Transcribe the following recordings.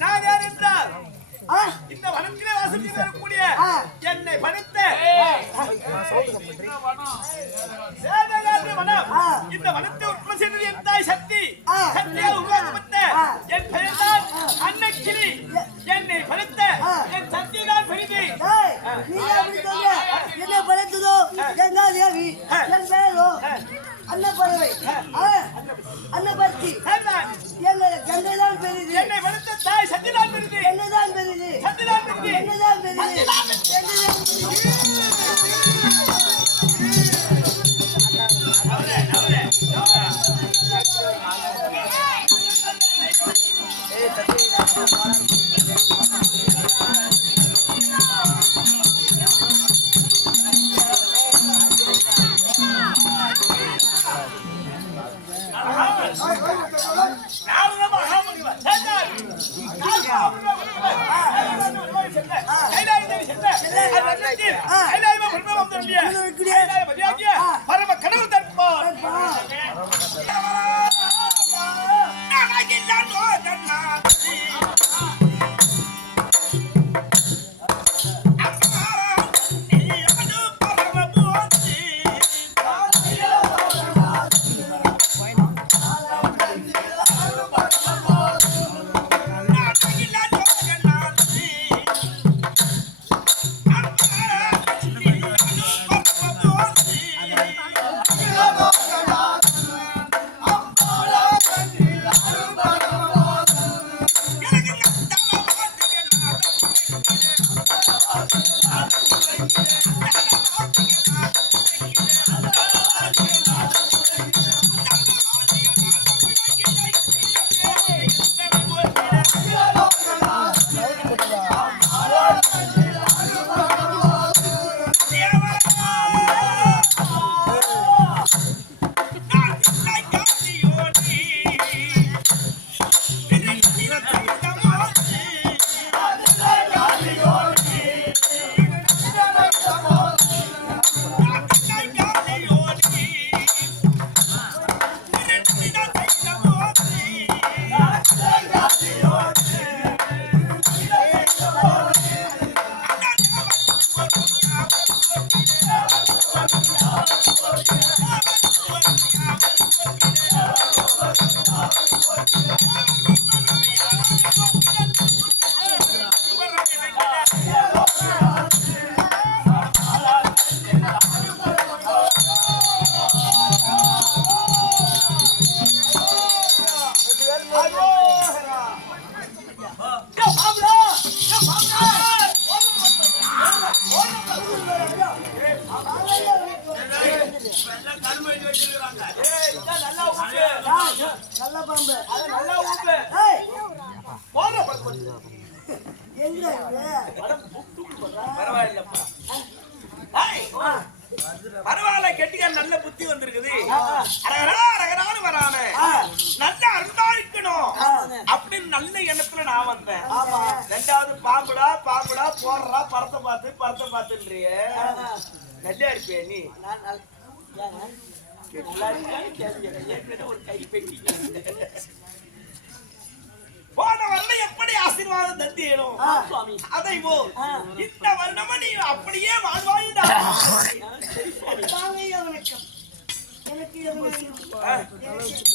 நான் யார் என்றால் இந்த வனத்திலே வாசம் செய்யக்கூடிய என்னை பணித்த இந்த வனத்தை உற்பத்தி செய்தது என் தாய் சக்தி. சக்தியால் உருவாக்கப்பட்ட என் பெயர்தான் அன்னக்கிளி. என்னை பணித்த என் சக்தி தான் பெரிது. என்ன படைத்ததோ என்ன தேவி என் பெயரோ அன்னப்பறவை அன்னபர்த்தி எங்கள் கங்கை தான் பெரிது. என்னை பணித்த தாய் சக்தி தான் பெரிது. என்னதான் பெரிது சக்தி தான் பெரிது. என்னதான் பெரிது பரம கடவுள் தன்பார் நல்ல பாம்பு நல்லா ஊப்பு பரவாயில்ல கெட்டியா நல்ல புத்தி வந்திருக்குது. வராம நல்ல அருந்தாளிக்கணும் அப்படின்னு நல்ல எண்ணத்துல நான் வந்தேன். ரெண்டாவது பாம்புடா பாம்புடா போடுறா பறத்தை பார்த்துன்றிய நல்லா இருப்பே நீ. ஒரு கை பெட்டி போன வருடம் எப்படி ஆசீர்வாதம் தந்தேனும் அதை போல் இந்த வருடமா நீ அப்படியே வாழ்வாயிடா.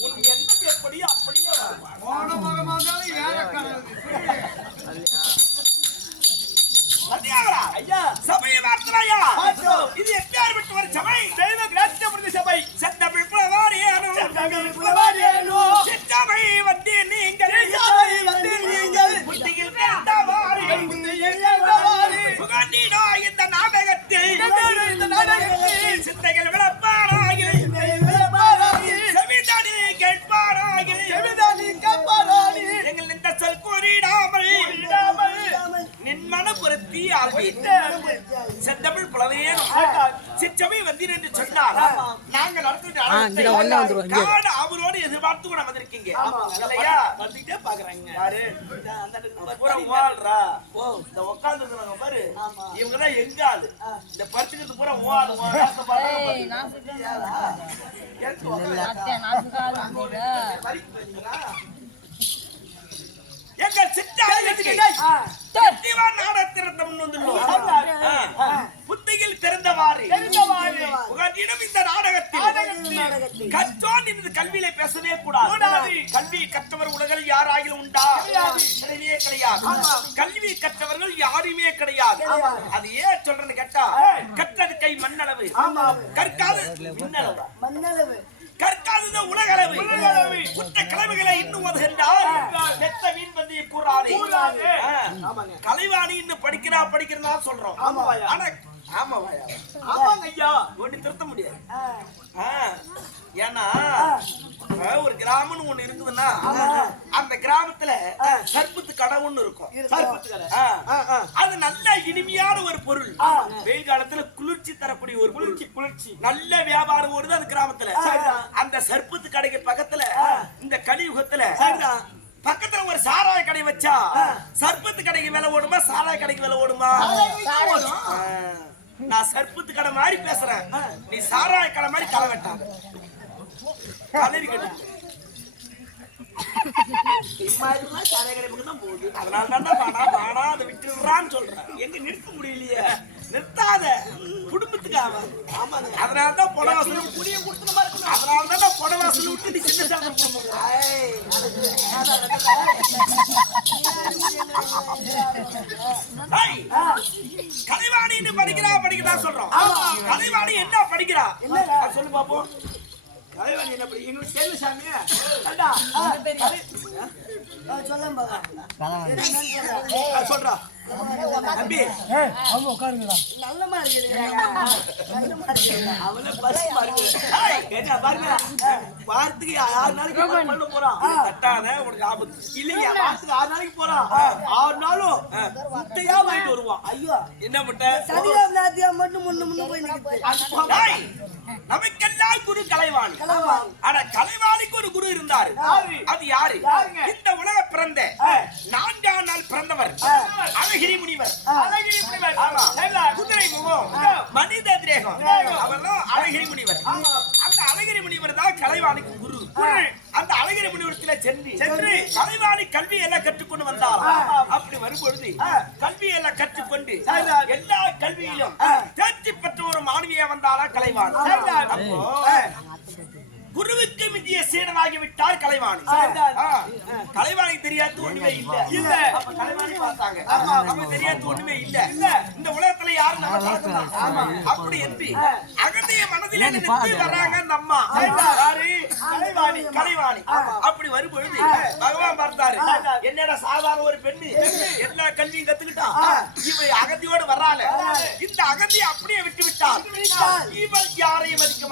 உன் எண்ணம் எப்படியோ அப்படியே சபையை மாத்திரையா இது எப்பயார் விட்டு ஒரு சபை தெய்வ கிராட்சியம் முடிந்த சபை சத்தமிழ் புலவாரியோ சித்தமை வந்து நீங்கள் புத்தியில் புகாண்டிடோ இந்த நாடகத்தில் சிந்தைகள் விளப்பாராகி செவிதானி கேட்பாராகி எங்கள் இந்த சொல் கூறிடாமல் ஒரு தீ ஆள்வி செந்தமிழ் புலவையேனும் சிற்றமை வந்தீர் என்று சொன்னார். நாங்க நடத்துகிற அவரோடு எதிர்பார்த்து கூட வந்திருக்கீங்க இல்லையா? வந்துட்டே பாக்குறாங்க யாரு இந்த உட்கார்ந்து இருக்கிறாங்க பாரு, இவங்கதான் எங்க ஆளு இந்த படுத்துக்கிறது பூரா ஓடு எங்க புத்தியில் திறந்தவாறு உங்களிடம் இந்த நாடகத்தில் கற்றோன் என்று கல்வியில பேசவே கூடாது. கல்வி கற்றவர் உலகில் யாராகிலும் உண்டா? கிடையவே கிடையாது. கல்வி கற்றவர்கள் யாருமே கிடையாது. அது ஏன் சொல்றேன்னு கேட்டா, கற்றது கை மண்ணளவு, கற்காது மண்ணளவு, கற்காதது உலகளவு. குற்ற கிழமைகளை இன்னும் ஒதுகின்றால் செத்த வீண் வந்து கூறாதே. கலைவாணி இன்னும் படிக்கிறா சொல்றோம். ஆனா ஆமாங்க ஐயா, ஒண்ணு திருத்த முடியாது. ஏன்னா ஒரு கிராமம்னு ஒண்ணு இருக்குதுன்னா அந்த கிராமத்துல சர்பத்து கடை ஒண்ணு இருக்கும். அது நல்ல இனிமையான ஒரு பொருள், வெயில் காலத்துல குளிர்ச்சி தரக்கூடிய ஒரு குளிர்ச்சி நல்ல வியாபாரம் ஓடுது அந்த கிராமத்துல. அந்த சர்பத்து கடைக்கு பக்கத்துல இந்த கலியுகத்துல பக்கத்துல ஒரு சாராய கடை வச்சா சர்பத்து கடைக்கு விலை ஓடுமா, சாராய கடைக்கு விலை ஓடுமா? நான் சர்பத்து கடை மாதிரி பேசுறேன், நீ சாராய கடை மாதிரி களை வெட்டாங்க. அதனால அதை விட்டுறான்னு சொல்றேன். எங்க நிறுத்த முடியலையே, நிறுத்தாத குடும்பத்துக்கு ஆகும். அதனாலதான் புடவாசல் குடிய கொடுத்து அதனாலதான் புடவாசல் விட்டு நீ சின்ன சாப்பிட கலைவாணி படிக்கிறா சொல்றோம். கலைவாணி என்ன படிக்கிறா சொல்லு பாப்போம். கலைவாணி என்ன படி எங்களுக்கு தெரியல சாமி. சொல்றா தம்பி, அவங்க உட்காருங்கடா. நல்லமா இருக்குதுங்க, அவளே பஸ் பாருங்க. என்ன பாருங்க, வாரத்துக்கு 6 நாளைக்கு பண்ண போறான். கட்டாத உனக்கு ஆபத்து இல்லையா? வாரத்துக்கு 6 நாளைக்கு போறான். 6 நாளும் முட்டையா வாங்கிட்டு வருவான். ஐயோ என்ன முட்டை? மட்டும் முன்ன போய் நமக்கெல்லாம் குரு கலைவாணி. ஆனா கலைவாணிக்கு ஒரு குரு இருந்தாரு. அது யாரு? இந்த உலக பிறந்த 4ஆம் நாள் பிறந்தவர் அழகிரி முனிவர். குதிரை முகம், மனித திரேகம், அவர்தான் அழகிரி முனிவர். அந்த அழகிரி முனிவர் தான் கலைவாணிக்கு குரு. அந்த அழகிரி முனிவரத்துல சென்று கலைவாணி கல்வி எல்லாம் கற்றுக்கொண்டு வந்தார். அப்படி வரும்பொழுது கல்வி எல்லாம் கற்றுக்கொண்டு எல்லா கல்வியிலும் தேர்ச்சி பெற்ற ஒரு மாணவியா வந்தாரா கலைவாணி. அப்போ குருவுக்கு மிஞ்சிய சீடனாகி விட்டார் கலைவாணி. கலைவாணி தெரியாது ஒண்ணுமே இல்ல. அப்ப கலைவாணி பார்த்தாங்க, நமக்கு தெரியாது ஒண்ணுமே இல்ல. இந்த உலகத்துல யாரும் நம்ம கலக்கலாம் அப்படி என்று அகந்தைய மனதிலே நிறுத்தி வர்றாங்க அந்த அம்மா. யாரு? கலைவாணி. அப்படி வரும்பொழுது பகவான் பார்த்தாரு, என்னடா சாதாரண ஒரு பெண்ணு எல்லா கல்வியும் கத்துக்கிட்டா, இவ அகந்தியோடு வர்றால, இந்த அகந்தியை அப்படியே விட்டு விட்டால் இவள் யாரையும் மதிக்க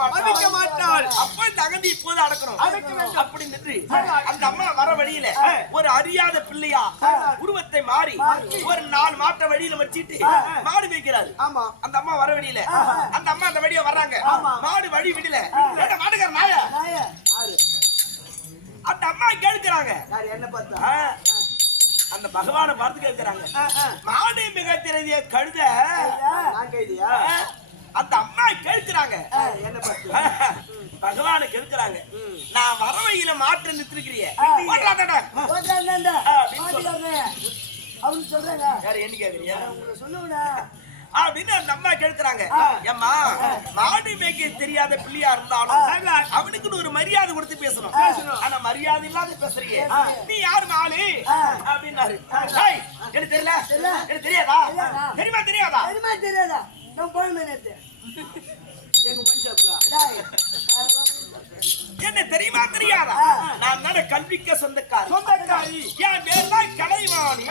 மாட்டாள். அப்ப இந்த அகந்தி இப்போது அடக்கணும் அப்படி நின்று அந்த அம்மா வர வழியில ஒரு அறியாத பிள்ளையா உருவத்தை மாறி ஒரு 4 மாட்டை வழியில வச்சிட்டு மாடு மேய்க்கிறாரு. அந்த அம்மா வர வழியில அந்த அம்மா அந்த வழியா வர்றாங்க. மாடு வழி விடல, மாடுகார நாய அந்த அம்மா கேட்கிறாங்க. என்ன பார்த்தா அந்த பகவானை பார்த்து கேட்கிறாங்க, மாடு மிக தெரிய கழுத அந்த அம்மா கேட்கிறாங்க. என்ன பார்த்து பகவான கேட்கிறாங்க, நான் வரவையில மாற்று நிறுத்திருக்கிறிய அப்படின்னு அந்த அம்மா கேட்கிறாங்க. ஏம்மா, மாடு மேய்க்க தெரியாத பிள்ளையா இருந்தாலும் அவனுக்குன்னு ஒரு மரியாதை கொடுத்து பேசணும். ஆனா மரியாதை இல்லாத பேசுறீங்க, நீ யாரு மாலு அப்படின்னாரு. எனக்கு தெரியல, எனக்கு தெரியாதா? தெரியாதா? என்ன தெரியுமா தெரியாதா? நான் கல்விக்க சொந்தக்காரி. என் பேர் தான் கலைவாணி.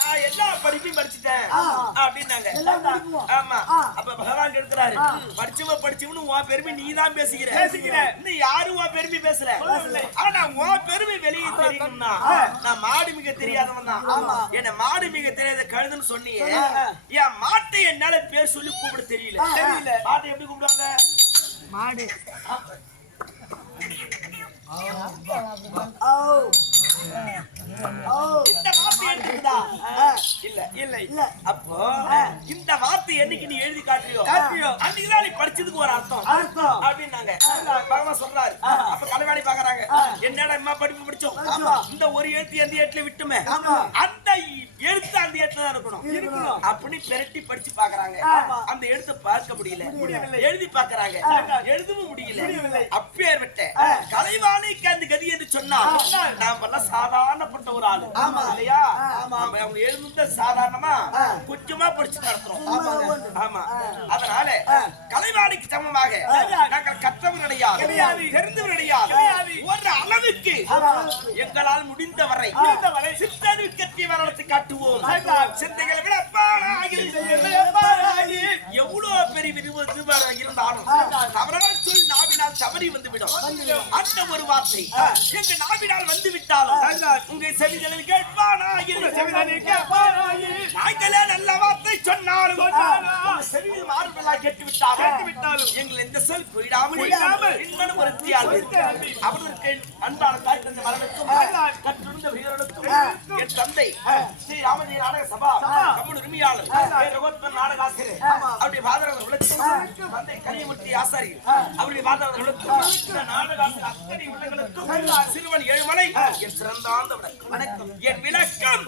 நான் எல்லா படிப்பையும் படிச்சுட்டேன் அப்படின்னு அப்படின்னாங்க. எல்லாம் படிப்போம். ஆமா. அப்ப பகவான் எடுக்கிறாரு. படிச்சவனு உன் பெருமை நீதான் பேசிக்கிற. இன்னும் யாரும் உன் பெருமை பேசல. ஆனா உன் பெருமை வெளியே தெரியணும்னா நான் மாடு மிக தெரியாதவன் தான். என்ன மாடு மிக தெரியாத கழுதுன்னு சொன்னியே, என் மாட்டை என்னால பேர் சொல்லி கூப்பிட தெரியல. மாட்டை எப்படி கூப்பிடுவாங்க? மாடு இந்த வார்த்தை இருக்குதா? இல்ல. அப்போ இந்த வார்த்தை என்னைக்கு நீ எழுதி காட்டியோ அன்னைக்குதான் நீ படிச்சதுக்கு ஒரு அர்த்தம் அப்படின்னாங்க. பகவான் சொல்றாரு. அப்ப கலைவாணி பாக்குறாங்க, என்னடா அம்மா படிப்பு படிச்சோம், இந்த ஒரு எழுத்து எந்த ஏட்டுல விட்டுமே, அந்த எழுத்து அந்த ஏட்டுல தான் இருக்கணும் அப்படின்னு பெரட்டி படிச்சு பாக்குறாங்க. அந்த எழுத்தை பார்க்க முடியல. எழுதி பாக்குறாங்க, எழுதவும் முடியல. அப்பேற்பட்ட கலைவாணிக்கு அந்த கதி என்று சொன்னா நாம எல்லாம் சாதாரணப்பட்ட ஒரு ஆளு இல்லையா? அவங்க எழுதுந்த சாதாரணமா கொஞ்சமா படிச்சு நடத்துறோம். ஆமா. அதனால கலைவாணிக்கு சமமாக நாங்கள் கற்றவர் கிடையாது, தெரிந்தவர் கிடையாது. ஒரு அளவுக்கு எங்களால் முடிந்தவரை சித்தறிவு கட்டிய வரலாற்றை காட்டுவோம். சிந்தைகளை விட எவ்வளவு பெரிய விருதுவாக இருந்தாலும் தவறான சொல் நாவினால் தவறி வந்துவிடும். அந்த ஒரு வார்த்தை எங்க நாவினால் வந்து விட்டாலும் உங்க செவிகளில் கேட்பானாகி நாங்களே நல்ல வார்த்தை சொன்னாலும் செவியில் மாறுதலா கேட்டு விட்டாலும் எங்கள் எந்த சொல் போயிடாமல் இன்னும் ஒரு அவர்களுக்கு அன்பான தாய் தந்த மரணத்துக்கும் கற்றிருந்த வீரர்களுக்கும் என் தந்தை ஸ்ரீ ராமஜி நாடக சபா தமிழ் உரிமையாளர் நாடக ஆசிரியர் அவருடைய பாதரவர்களுக்கும் தந்தை கனியமூர்த்தி ஆசாரி அவருடைய பாதரவர்களுக்கும் நாடக ஆசிரியர் அத்தனை உள்ளங்களுக்கும் சிறுவன் ஏழுமலை என் சிறந்தாந்த வணக்கம். என் விளக்கம்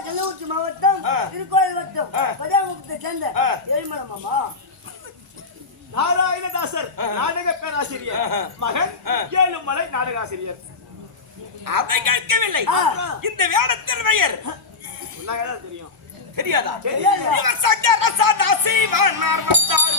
கள்ளக்குறிச்சி மாவட்டம் திருக்கோயில் வட்டம் கன்னியாகுமரியை சேர்ந்த ஏழுமலை மாமா நாராயணதாசர் நாடக பேராசிரியர் மகன் ஏழுமலை நாடகாசிரியர். அதை கேட்கவில்லை. இந்த வேடத்தின் பெயர் தெரியும் தெரியாதா? இவர் சங்கர சதாசி வானார் வந்தார்.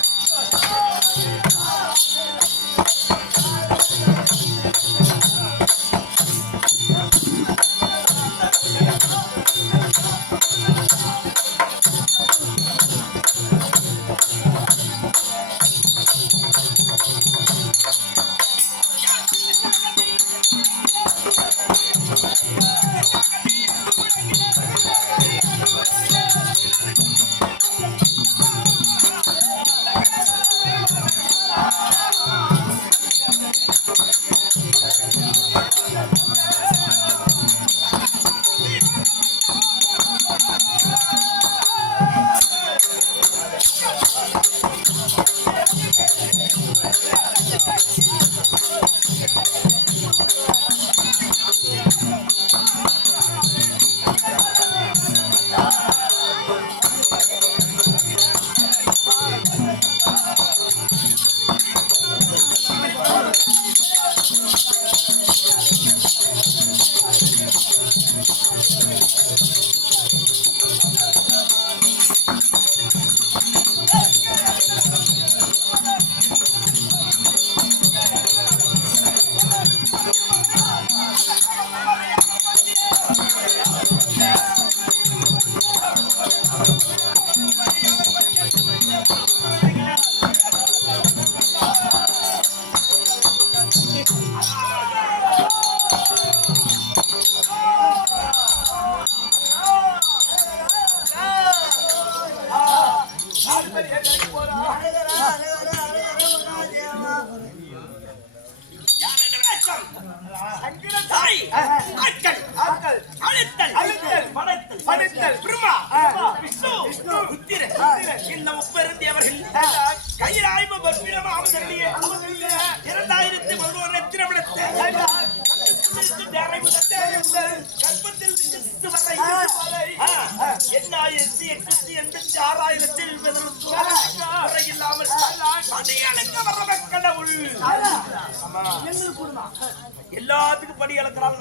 எல்லாத்துக்கும் படி அளக்கிறாள்.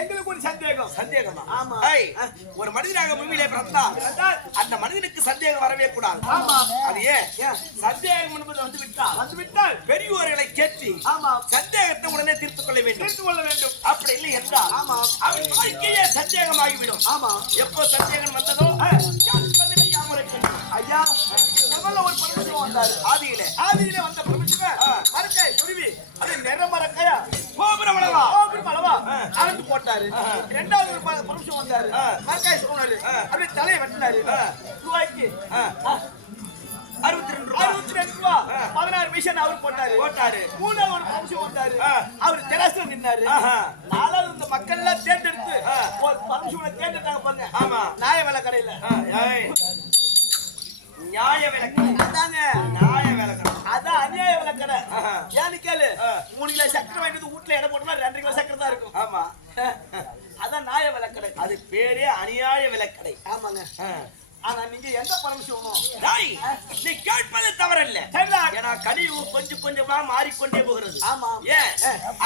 எங்களுக்கு ஒரு சந்தேகம். சந்தேகமா? ஒரு மனிதனாக பூமியிலே பிறந்தால் அந்த மனிதனுக்கு சந்தேகம் வரவே கூடாது. அது ஏன்? சந்தேகம் என்பது வந்து விட்டால் பெரியோர்களை கேட்டு சந்தேகம் சந்தேகத்தை உடனே தீர்த்துக் கொள்ள வேண்டும். தீர்த்து கொள்ள வேண்டும். அப்படி இல்லை என்றால் ஆமா. அவன் வாழ்க்கையே சந்தேகமாகிவிடும். ஆமா. எப்போ சந்தேகம் வந்ததோ பதிலை யாமுரைக்கணும். ஐயா முதல்ல ஒரு பரமசிவம் வந்தாரு. ஆதியிலே வந்த பரமசிவன் மரக்காய் துருவி அது நிற மரக்காயா கோபுரம் அளவா கோபுரம் அளவா அறுத்து போட்டாரு. இரண்டாவது ஒரு பரமசிவம் வந்தாரு. மரக்காய் சொன்னாரு. அப்படியே தலையை வெட்டினாரு. ரூபாய்க்கு 62 ரூபாய் 62 ரூபா 16 மிஷன் அவர் போட்டாரு. மூணாவது ஒரு பரமசிவம் வந்தாரு. அவர் தெராசுல நின்னாரு. நாலாவது இந்த மக்கள் எல்லாம் தேர்ந்தெடுத்து ஒரு பரமசிவனை தேர்ந்தெடுத்தாங்க பாருங்க. ஆமா. நாய வேலை கடையில நியாய விலக்கடை. அதாங்க நியாய விலக்கடை. அதான் அநியாய விலக்கடை. ஏன்னு கேளு 3 கிலோ சக்கரை வாங்கிட்டு வீட்டுல எடை போட்டோம்னா 2 கிலோ சக்கரை தான் இருக்கும். ஆமா. அதான் நியாய விலக்கடை. அது பேரே அநியாய விலக்கடை. ஆமாங்க. ஆனா நீங்க எந்த பரமசிவனும் டேய், நீ கேட்பது தவறல்ல. ஏன்னா கலியுக கொஞ்சம் கொஞ்சமா மாறிக்கொண்டே போகிறது. ஆமா. ஏன்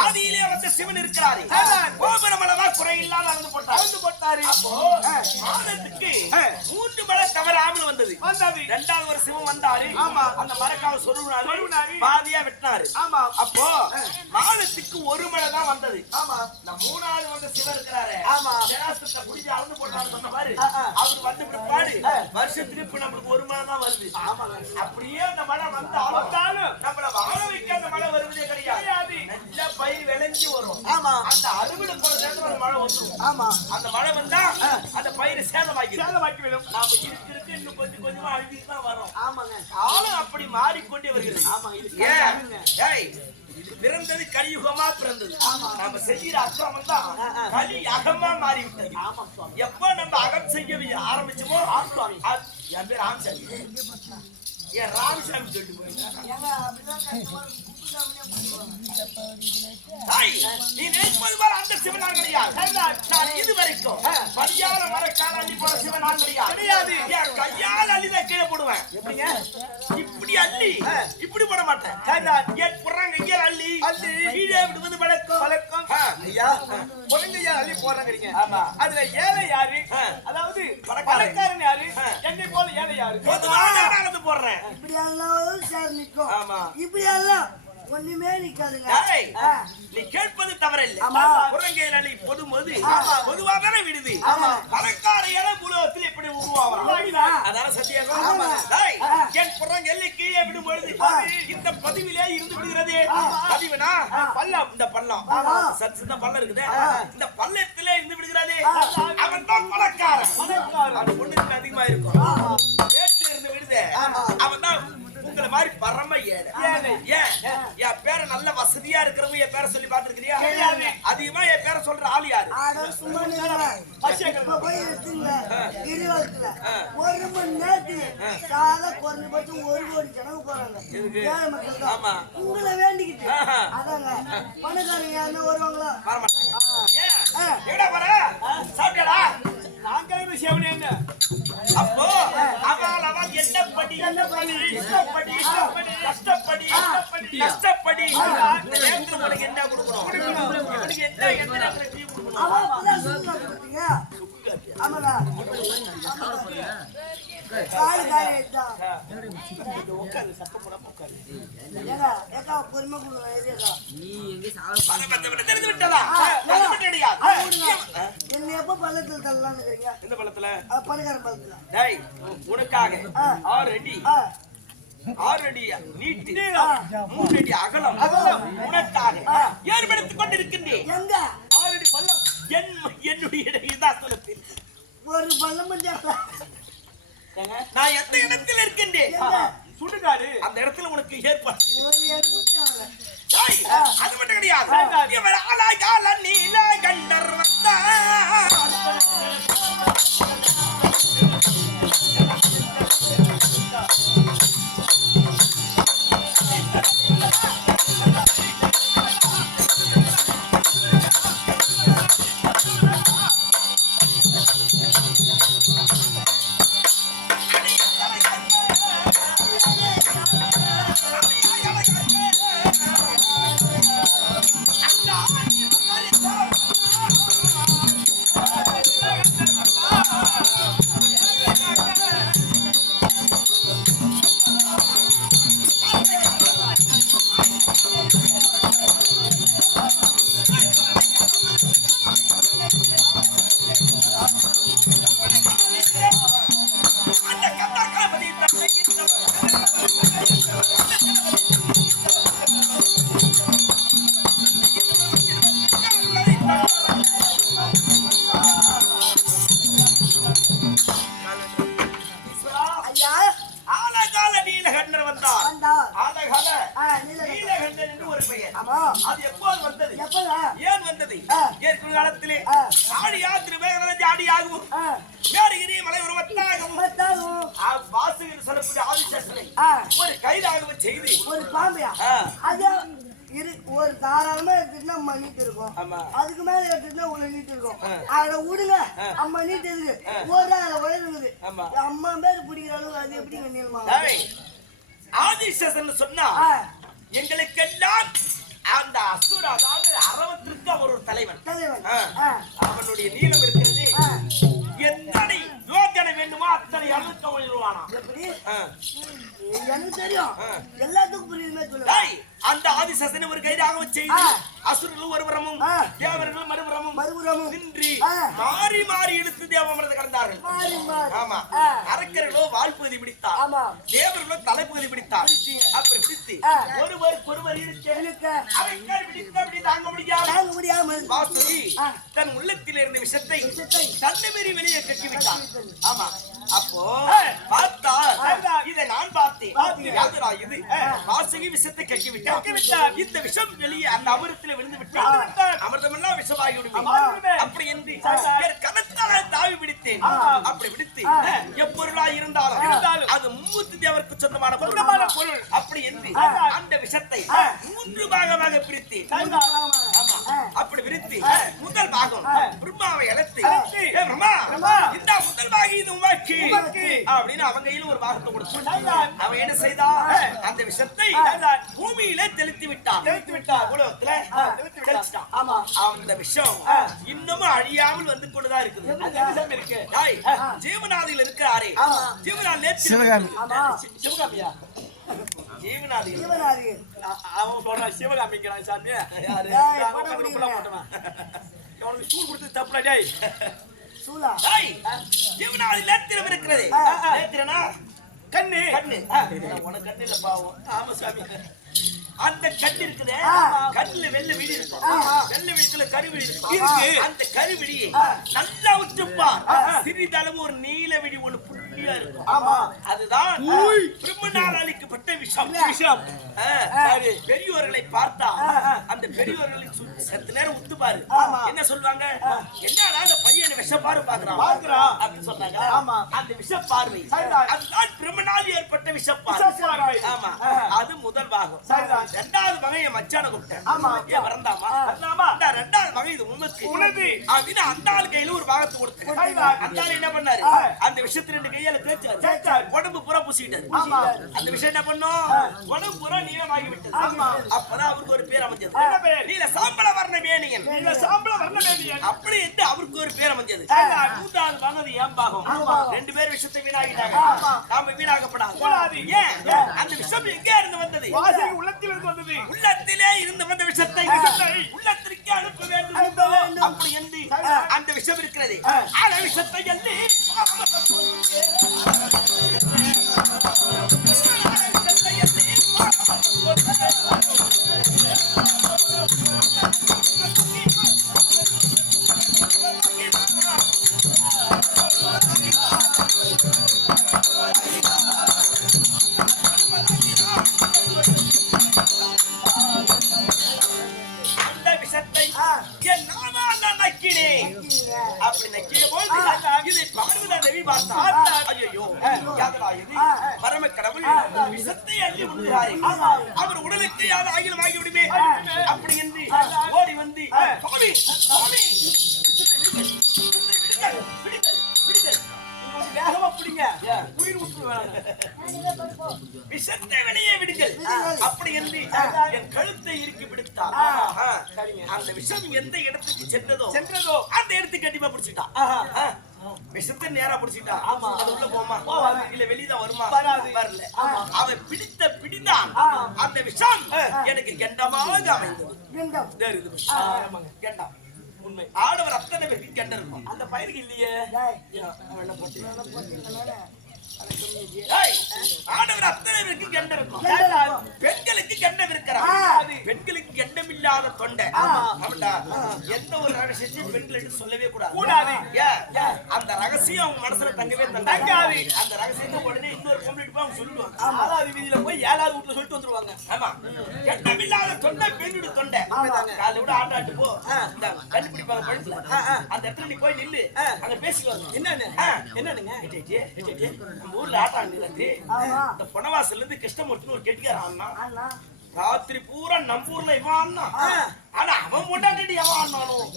ஆதியிலே வந்த சிவன் இருக்கிறாரு. கோபுரம் அளவா குறையில்லாத அளந்து போட்டாரு. அப்போ ஆனத்துக்கு 3 மலை தவறாமல் வந்தது. இரண்டாவது ஒரு சிவன் வந்தாரு. அந்த மரக்காவை சொருவினாரு. பாதியா வெட்டினாரு. அப்போ மானத்துக்கு 1 மலை தான் வந்தது. இந்த 3வது வந்த சிவன் இருக்கிறாரு. ஜனாசத்தை புடிச்சு அளந்து போட்டாரு சொன்ன பாரு. அவர் வந்து பிற்பாடு வருஷத்துக்கு இப்ப நம்மளுக்கு 1 மலை தான் வருது. அப்படியே அந்த மழை வந்தாலும் நம்மள வாழ வைக்க அந்த மழை வருவதே கிடையாது. நல்ல பயிர் விளைஞ்சி வரும். அந்த அறுவடை போற நேரத்துல அந்த மழை வந்துடும். அந்த மழை வந்தா அந்த பயிரை சேதமாக்கி விடும். நாம இருக்கு இன்னும் கொஞ்சம் கொஞ்சமா அழுகிட்டு தான் வரும். காலம் அப்படி மாறிக்கொண்டே வருகிறது. பிறந்தது கலியுகமா பிறந்தது. நம்ம செய்யற அக்கிரமம் தான் கலி அகமா மாறிவிட்டது. எப்ப நம்ம அகம் செய்ய ஆரம்பிச்சோமோ என் பேர் ராமசாமி. ஏன் ராமசாமி சொல்லி நீ நினைப்பது போல அந்த சிவனான் கிடையாது. இது வரைக்கும் பரியால மரக்கால அள்ளி போற சிவனான் கிடையாது. என் கையால் அள்ளிதான் கீழே போடுவேன். இப்படி அள்ளி இப்படி போட மாட்டேன். என் புறாங்க கையால் அள்ளி கீழே விடுவது வழக்கம். ஐயா பொருங்கையா அள்ளி போறாங்க. அதுல ஏழை யாரு? அதாவது பணக்காரன் யாரு? என்னை போல ஏழை யாரு? பொதுவாக போடுறேன். இப்படி எல்லாம் சார் நிக்கும். இப்படி எல்லாம் ஒண்ணுமே நிக்காதுங்க. நீ கேட்பது தவறில்லை. புறங்கையில் அள்ளி போடும்போது பொதுவாக விடுது. பணக்கார இலை உலகத்தில் எப்படி உருவாகும்? அதான சத்தியம். என் புறங்கெல்லை கீழே விடும்பொழுது இந்த பதிவிலே இருந்து விடுகிறது. பதிவுனா பள்ளம். இந்த பள்ளம் சின்ன பள்ளம் இருக்குது. இந்த பள்ளத்திலே இருந்து விடுகிறது. அவன் தான் பணக்காரன். அவன் பொண்ணுக்கு அதிகமா இருக்கும். ஏற்றில இருந்து விடுது. அவன் தான் உங்களை மாதிரி பரம ஏழை. என் பேரை நல்ல வசதியா இருக்கிறவங்க என் பேரை சொல்லி பாத்துருக்கிறியா? அதிகமா என் பேரை சொல்ற ஆள் யாரு? 1 மணி நேரத்துக்கு சாதா குறைஞ்சபட்சம் 1 கோடி ஜனங்க போறாங்க. ஏழை மக்கள் தான் உங்களை வேண்டிக்கிட்டு. அதாங்க பணக்காரங்க யாருன்னா வருவாங்களா? சாப்பிட்டா நாங்க சிவனேங்க. அப்போ அவன் என்னப்படி கஷ்டப்படி உனக்கு என்ன கொடுக்கணும்? உனக்கு என்ன டீ கொடுக்கணும்? அவன் சொல்லுங்க. ஆமாடா காலு காலு ஏத்தா உட்காரு சத்தம் போடாம உட்காரு. ஏடா ஏக்கா பொறுமை கொடுங்க. ஏதா நீ எங்க சாவ பணத்தை தெரிந்து விட்டதா? அது கிடையாது. என்ன எப்ப பள்ளத்துல தள்ளலாம்னு இருக்கீங்க? இந்த பள்ளத்துல பணக்கார பள்ளத்துல. டேய் உனக்காக 6 அடி நீட்டி 3 அடி அகலம் உனக்காக ஏற்படுத்திக் கொண்டிருக்கின்றேன். எங்க 6 அடி பள்ளம் என்னுடைய இதாசனத்தில் ஒரு பள்ளம் நான் எந்த இடத்தில் இருக்கின்றேன்? சுடுகாடு. அந்த இடத்துல உனக்கு ஏற்பாடு. ஒரு இடமும் அது மட்டும் கிடையாது. இவர் அழகால நீல கண்டர் வந்தார். ஒரு பெயர். ஆமா. அது எப்போது வந்தது? எப்படா? ஏன் வந்தது? ஏற்கனவே காலத்திலே ஆடியா திருவேகன ஜாடியாகவும் ஆ. மேடகிரி மலை உருவத்தாகவும் பத்தாகும். வாசுகின்னு சொல்லக்கூடிய ஆதிசேஷனை ஒரு கைதாகவும் செய்து ஒரு பாம்பையா? ஆ. அது ஒரு தாராளமா எடுத்துட்டுனா அம்மா நீட்டு இருக்கும். ஆமா. அதுக்கு மேல எடுத்துட்டுனா உள்ள நீட்டு இருக்கும். அதை விடுங்க. அம்மா நீட்டு இருக்கு. ஒரு உயர்ந்துது. ஆமா. அம்மா பேர் பிடிக்கிற அளவுக்கு அது எப்படிங்க நீளமா? ஆதிசேஷன் சொன்னா எங்களுக்கெல்லாம் அந்த அசுர அதாவது அரவத்திற்கு அவர் ஒரு தலைவன். தலைவன். அவனுடைய நீளம் இருக்கிறது எத்தனை யோஜனை வேண்டுமோ அத்தனை அளவுக்கு அவன் இருவானா. எப்படி? எனக்கு தெரியும். எல்லாத்துக்கும் புரியுதுமே சொல்லுங்க. அந்த ஆதிசேஷனை ஒரு கைதாக செய்து அசுரர்கள் ஒருபுறமும் தேவர்கள் மறுபுறமும் நின்று மாறி மாறி இழுத்து தேவமரத்தை கடந்தார்கள். ஆமா. அரக்கர்களோ வால்பகுதி பிடித்தார், தேவர்களோ தலைப்பகுதி பிடித்தார். அப்புறம் பிடித்து ஒருவர் இழுக்க அரக்கர் பிடித்து தாங்க முடியாமல் வாசுகி தன் உள்ளத்தில் இருந்த விஷத்தை தன்னிமீறி வெளியே கட்டிவிட்டார். ஆமா. அப்போ பார்த்தா இதை நான் பார்த்தேன். இது வாசுகி விஷத்தை கட்டிவிட்டார். இந்த விஷம் வெளியே அந்த அமிர்தத்தில் விழுந்து விட்டார். அமிர்தமெல்லாம் விஷமாகி விடுமே. அப்படி என்று கனத்தால தாவி பிடித்தேன். அப்படி பிடித்து எப்பொருளாய் இருந்தாலும் அது மும்மூர்த்தி தேவருக்கு சொந்தமான பொருள். அப்படி என்று அந்த விஷத்தை 3 பாகமாக பிரித்தேன். அப்படி பிரித்து முதல் பாகம் பிரம்மாவை அழைத்து பிரம்மா இந்த முதல் பாகம் இது உமாக்கு அப்படின்னு அவங்க கையில ஒரு பாகத்தை கொடுத்து அவன் என்ன செய்தா அந்த விஷத்தை பூமியில தெளித்து விட்டான். உலகத்துல தெளிச்சிட்டான். அந்த விஷம் இன்னமும் அழியாமல் வந்து கொண்டுதான் இருக்குது. ஜீவனாதியில் இருக்கிறாரே ஜீவனாதியில சிவகாமியா ஜீவனாதி அவன் சொல்றான் சிவகாமிக்கிறான் சாமி. அவனுக்கு சூழ் கொடுத்து தப்புல டேய் ஜீவனாதி நேத்திரம் இருக்கிறது. நேத்திரனா கண்ணு உனக்கு கண்ணு இல்ல பாவம். ஆமா சாமி. அந்த கண்ணு இருக்குது. கண்ணுல வெள்ளை விழி இருக்கும். வெள்ளை விழிக்குள்ள கருவிழி இருக்கும். அந்த கருவிழியை நல்லா உற்றுப்பார். சிறிதளவு ஒரு நீல விழி ஒண்ணு புள்ளியா இருக்கும். அதுதான் பிரம்மனால் அளிக்கப்பட்ட விஷம். பெரியோர்களை பார்த்தா அந்த பெரியோர்களை சத்து நேரம் உத்துப்பாரு. என்ன சொல்லுவாங்க? என்னடா அந்த பையன் விஷப்பாரு பாக்குறான் அப்படின்னு சொன்னாங்க. அந்த விஷப்பார்வை அதுதான் பிரம்மனால் ஏற்பட்ட விஷப்பார்வை. ஆமா. அது முதல் பாகம். இரண்டாவது மகன் என் மச்சான கூப்பிட்டேன். ஏன் வரந்தாமா? இரண்டாவது மகன் இது உனக்கு அப்படின்னு அந்த ஆள் கையில ஒரு பாகத்தை கொடுத்தேன். அந்த ஆள் என்ன பண்ணாரு? அந்த விஷயத்துல 2 கையால தேய்ச்சாரு. உடம்பு பூரா பூசிட்டாரு. அந்த விஷயம் என்ன பண்ணும்? உடம்பு பூரா நீளமாகி விட்டது. அப்பதான் அவருக்கு ஒரு பேர் அமைஞ்சது. நீல சாம்பல வர்ண மேனியன். அப்படி என்று அவருக்கு ஒரு பேர் அமைஞ்சது. 3வது மகன் என் பாகம். 2 பேர் விஷயத்தை வீணாகிட்டாங்க. நாம வீணாகப்படாது. ஏன்? அந்த விஷயம் எங்கே இருந்து வந்தது? உள்ளத்திலே இருந்து வந்த விஷத்தை உள்ளத்திற்கு அனுப்ப வேண்டும். அப்படி என்று அந்த விஷம் இருக்கிறது. அந்த விஷத்தை எண்ணி அவர் உடலுக்கு யாரும் ஆகிலும் ஆகிவிடுமே. அப்படி என்று ஓடி வந்து விஷத்தை வெளியே விடுங்கள் அப்படி என்று என் கழுத்தை இறுக்கி பிடித்தார். அந்த விஷம் எந்த இடத்துக்கு சென்றதோ அந்த இடத்துக்கு கண்டிப்பா பிடிச்சிட்டான். விஷத்தை நேரா பிடிச்சிட்டா அது உள்ள போமா இல்ல வெளியதான் வருமா? வரல. அவன் பிடித்த பிடிதான் அந்த விஷம் எனக்கு கெண்டமாக அமைந்தது. கெண்டம் உண்மை. ஆடவர் அத்தனை பேருக்கு கெண்டம் இருக்கும். அந்த பயிருக்கு இல்லையே. ஆடவர் அத்தனை பேருக்கு கெண்டம் இருக்கும். பெண்களுக்கு கெண்டம் இருக்கிறார். பெண்களுக்கு கெண்டம் இல்லாத தொண்டை. ஆமாண்டா. எந்த ஒரு ரகசியத்தையும் பெண்களுக்கு சொல்லவே கூடாது. அந்த ரகசியம் அவங்க மனசுல தங்கவே தங்காது. அந்த ரகசியத்தை உடனே இன்னொரு பொம்பளைக்கு அவங்க சொல்லுவாங்க. 6வது வீதியில போய் 7வது வீட்டுல சொல்லிட்டு வந்துருவாங்க. ஆமா, கெண்டம் இல்லாத தொண்டை பெண்ணுடைய தொண்டை. காலை விட ஆட்டாட்டு போ, இந்த கண்டுபிடிப்பாங்க பழுத்துல. அந்த இடத்துல நீ போய் நில்லு, அங்க பேசிக்குவாங்க. என்னன்னுங்க நம்ம ஊர்ல ஆட்டாங்க. இந்த பொனவாசல்ல இருந்து கிருஷ்ணமூர்த்தின்னு ஒரு கெட்டிக்கார ராத்திரி பூரா நம்ம ஊர்ல இவன் ஆனா அவன் முன்னாடி அவன் ஆனாலும்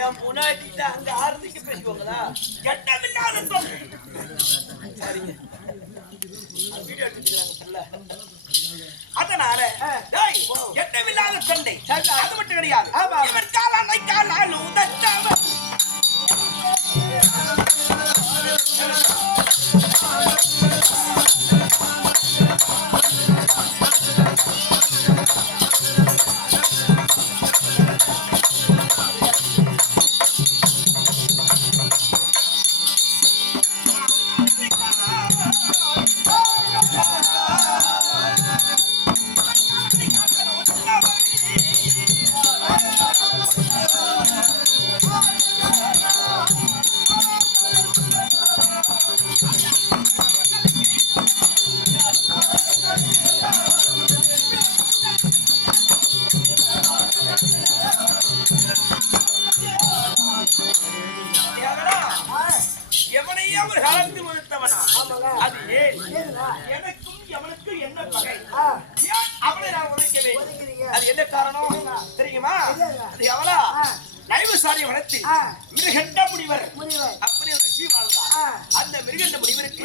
என் முன்னாடி அங்க ஆரம்பிக்க பேசுவாங்களா கெட்டமில்லாத சரிங்க வீடியோ எடுத்துக்கிறாங்க. அதனால கெட்டமில்லாத சண்டை அது மட்டும் கிடையாது. இவன் காலானை காலால் உதச்சவன் எவனையே அவர் கலந்து மறுத்தவனா? அது எனக்கும் எவனுக்கு என்ன பகை? அவனை நான் உதைக்கவே. அது என்ன காரணம் தெரியுமா? அது எவளா நைவசாரி வனத்தி மிருகண்ட முனிவர் அப்படி ஒரு ரிஷி வாழ்ந்தார். அந்த மிருகண்ட முனிவருக்கு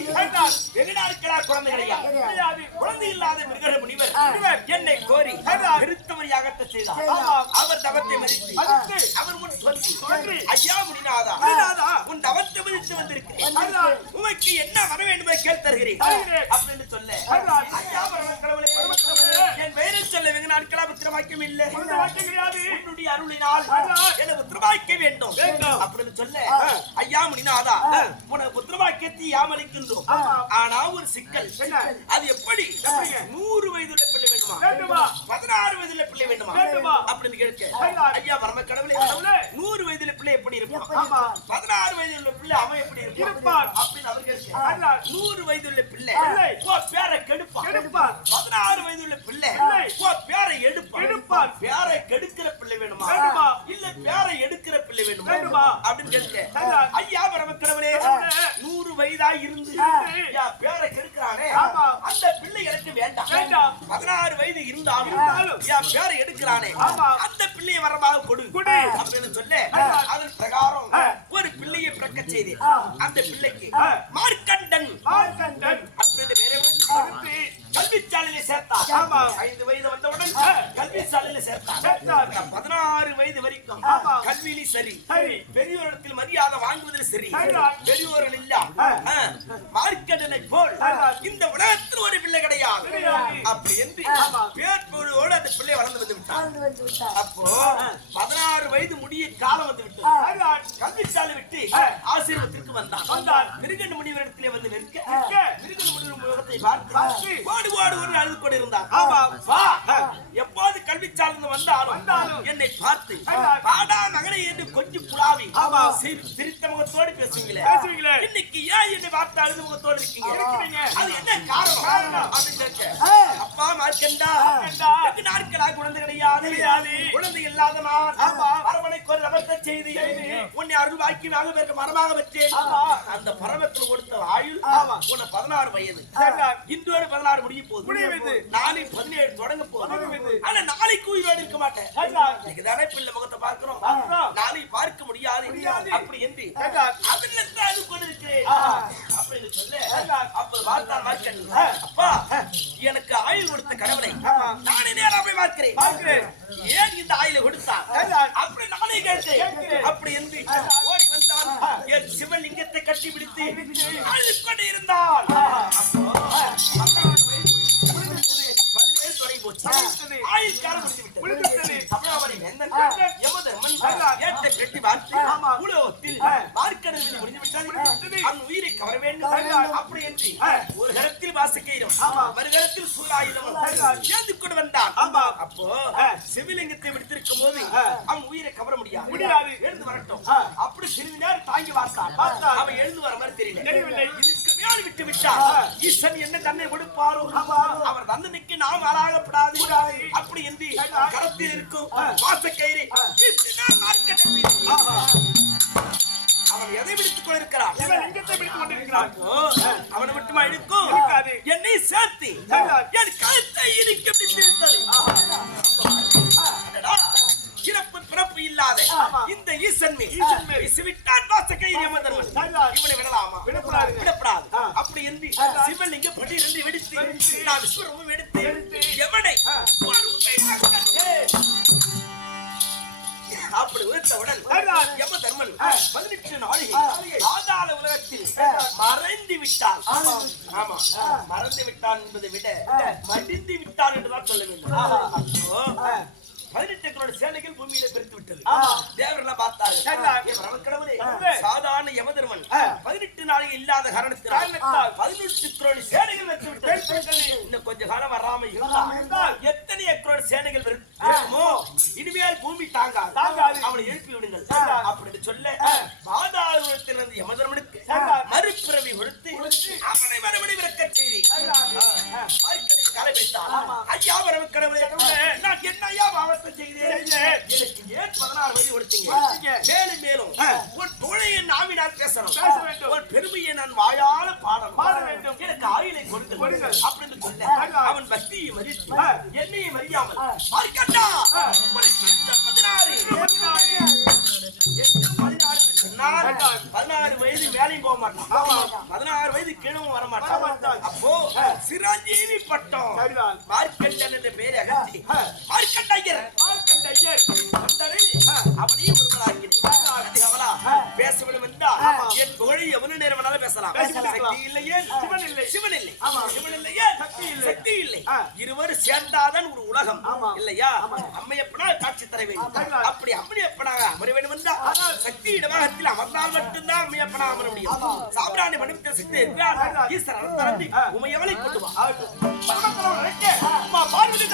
வெகு நாட்களா குழந்தை கிடையாது. குழந்தை இல்லாத மிருகண்ட முனிவர் என்னை கோரி நிறுத்தவர் யாகத்தை செய்தார். அவர் தவத்தை மதித்து அவர் முன் சொல்லி, ஐயா முனிநாதா, உன் தவத்தை மதித்து வந்திருக்கிறேன், உனக்கு என்ன வர வேண்டுமே கேள் தருகிறேன் அப்படின்னு சொல்ல, ஐயா கடவுளே, என் பெயரை சொல்ல வெகு நாட்களா புத்திரவாக்கியம் இல்லை, உன்னுடைய அருளினால் எனக்கு புத்திரவாக்கிய வேண்டும் அப்படின்னு சொல்ல, ஐயா முனிநாதா, உனக்கு புத்திரவாக்கியத்தை யாமளிக்கின்றோம். ஆனா ஒரு சிக்கல். அது எப்படி? 100 வயதுள்ள பிள்ளை வேண்டுமா, 16 வயதுள்ள பிள்ளை வேண்டுமா அப்படின்னு கேட்க, ஐயா பரம கடவுளே, 100 வயதுள்ள பிள்ளை எப்படி இருப்பான், 16 வயதுள்ள பிள்ளை அவன் எப்படி இருப்பான் அப்படின்னு அவர் கேட்க, 100 வயதுள்ள பிள்ளை பேரை கெடுப்பான், 16 வயதுள்ள பிள்ளை பேரை எடுப்பான், பேரை கெடுக்கிற பிள்ளை வேணுமா இல்ல பேரை எடுக்கிற பிள்ளை வேணுமா அப்படின்னு கேட்க, ஐயா பரம கடவுளே, 100 வயதா இருந்து பேரை கெடுக்கிறானே அந்த பிள்ளை எனக்கு வேண்டாம், 16 வயது இருந்தாலும் என் பேரை எடுக்கிறானே அந்த பிள்ளையை வரமாக கொடு அப்படின்னு சொல்ல, அதன் பிரகாரம் ஒரு பிள்ளையை பிறக்க செய்து அந்த பிள்ளைக்கு மார்க்கண்டன் அப்படின்னு வேற கல்விச்சாலையில சேர்த்தார். 5 வயது வந்தவுடன் கல்விச்சாலையில சேர்த்தார். 16 வயது வரைக்கும் கல்வியில சரி, பெரியோரிடத்தில் மரியாதை வாங்குவதில் சரி, பெரியோர்கள் இல்ல மார்க்கண்டனை போல் இந்த உலகத்தில் ஒரு பிள்ளை கிடையாது அப்படி என்று பேர்போடு அந்த பிள்ளை வளர்ந்து வந்து விட்டார். அப்போ 16 வயது முடிய காலம் வந்து விட்டார். கல்விச்சாலை விட்டு ஆசீர்வாதத்திற்கு வந்தார். மிருகண்ட முனிவரிடத்திலே வந்து நிற்க, மிருகண்ட முனிவர் முகத்தை பார்த்து ஓடு ஒரு அழுது கொண்டு இருந்தார். எப்போது கல்விச்சாலை வந்தாலும் என்னை பார்த்து பாடா மகனை என்று கொஞ்சம் புலாவி சிரித்த முகத்தோடு பேசுவீங்களே, இன்னைக்கு ஏன் என்னை பார்த்து அழுது முகத்தோடு இருக்கீங்க, அது என்ன காரணம் அப்படின்னு கேட்க, அப்பா மார்க்கண்டா, நாட்களா குழந்தை கிடையாது, குழந்தை இல்லாத அரவணைக்கு ஒரு நபத்தை செய்து உன்னை அருள் வாக்கி மரமாக வச்சேன். அந்த பரமத்தில் கொடுத்த ஆயுள் உன்னை 16 வயது, இன்றோடு 16 முடிய போகுது, நாளை 17 தொடங்க போகுது. ஆனா நாளைக்கு உயிரோடு இருக்க மாட்டேன், தானே பிள்ளை முகத்தை பார்க்கிறோம், நாளை பார்க்க முடியாது அப்படி என்று அது கொண்டிருக்கிறேன் அப்படின்னு சொல்ல, அப்ப பார்த்தால் மார்க்கண்டா, அப்பா எனக்கு ஆயுள் கொடுத்த கடவுளை நானே நேரா போய் பார்க்கிறேன், ஏன் இந்த ஆயுளை கொடுத்தார் அப்படி நானே கேட்கிறேன் அப்படி என்று ஓடி வந்தால் என் சிவலிங்கத்தை கட்டி பிடித்து அழுது கொண்டு இருந்தால் 17 தொடங்கி போச்சு. முடிந்தது. ஆயுள் காலம் முடிந்து முடிந்தது. விட்டது. சபாபதி வேந்தன் யமதர்மன் ஏற்ற கட்டி பார்த்து ஆமா. உலகத்தில் மார்க்கடலில் முடிந்து விட்டது. அவன் உயிரை கவர வேண்டும். அப்படி என்று ஒரு கரத்தில் வாசக்கயிறும் மறுகரத்தில் சூலாயுதம் ஏந்து கொண்டு வந்தான். அப்போ சிவலிங்கத்தை விடுத்திருக்கும் போது அவன் உயிரை கவர முடியாது. எழுந்து வரட்டும். அப்படி சிறிது நேரம் தாங்கி பார்த்தான். அவன் எழுந்து வர மாதிரி தெரியவில்லை. இதுக்கு மேல் விட்டு விட்டான். ஈசன் என்ன தன்னை கொடுப்பாரோ அவர் தண்டனைக்கு நாம் ஆளாகப்படாது. அப்படி என்று கரத்தில் இருக்கும் வாசக்கயிறை அவன் எதை பிடித்துக் கொண்டிருக்கிறான்? அவனை மட்டுமா இழுக்கும்? என்னை சேர்த்து என் கழுத்தை இறுக்கி பிடித்திருந்தது. சிறப்பு பிறப்பு இல்லாத இந்த ஈசன் விட்டான் வாசக்கயிறு யமதர்மன். இவனை விடலாமா? விடப்படாது. அப்படி என்று சிவலிங்க படி ரெண்டு வெடித்து நான் விஸ்வரூபம் எடுத்து எவனை அப்படி உயர்த்தவுடன் யமதர்மன் 18 நாளிகை பாதாள உலகத்தில் மறைந்து விட்டான். ஆமா, மறைந்து விட்டான் என்பதை விட மடிந்து விட்டான் என்றுதான் சொல்ல வேண்டும். 18 crore சேனைகள் பூமியில பெருத்து விட்டது. தேவரெல்லாம் பார்த்தார்கள். சாதாரண யமதர்மன் 18 நாளிகை இல்லாத காரணத்தினால் 18 crore சேனைகள் வென்று விட்டது. இன்னும் கொஞ்ச காலம் வராம இருந்தால் எத்தனை crore சேனைகள் இருக்குமோ இனிமேல் பூமி தாங்காது. அவனை எழுப்பி விடுங்கள் அப்படின்னு சொல்ல பாதாளத்திலிருந்து யமதர்மனுக்கு மறுபிறவி கொடுத்து அவனை மறுபடி விளக்க செய்தி காலை வைத்தார். ஐயா வரவு கடவுளே, நான் என்ன ஐயா பாவத்தை செய்தேன்? எனக்கு ஏன் 16 வயது கொடுத்தீங்க? மேலும் மேலும் உன் தோழையை நாவினால் பேசணும். உன் பெருமையை நான் வாயால பாட வேண்டும். எனக்கு ஆயுளை கொடுங்கள் அப்படின்னு சொல்ல அவன் பக்தியை மதித்து என்னையும் அறியாமல் மார்க்கண்டா 16 வயது வேலையும் போக மாட்டான். 16 வயது கீழவும் வர மாட்டான். அப்போ சிரஞ்சீவி பட்டம் மார்க்கண்டன் என்ற பெயரை அகற்றி மார்க்கண்டையர் அவனையும் ஒருவராக்கிறேன். பேச வேண்டும் என்றால் என் புகழை எவ்வளவு நேரம் வேணாலும் பேசலாம். சக்தி இல்லையே சிவன் இல்லை, சிவன் இல்லையே சக்தி இல்லை. இருவரும் சேர்ந்தாதான் ஒரு உலகம் இல்லையா? அம்மையப்பனா காட்சி தர வேண்டும். அப்படி அம்மையப்பனாக அமர வேண்டும் என்றால் சக்தி இடமாகத்தில் அமர்ந்தால் மட்டும்தான் அம்மையப்பனா அமர முடியும். சாம்பிராணி மனித சக்தி இருக்கிறார். ஈஸ்வரன் உமையவளை கொண்டு வா. பார்வதி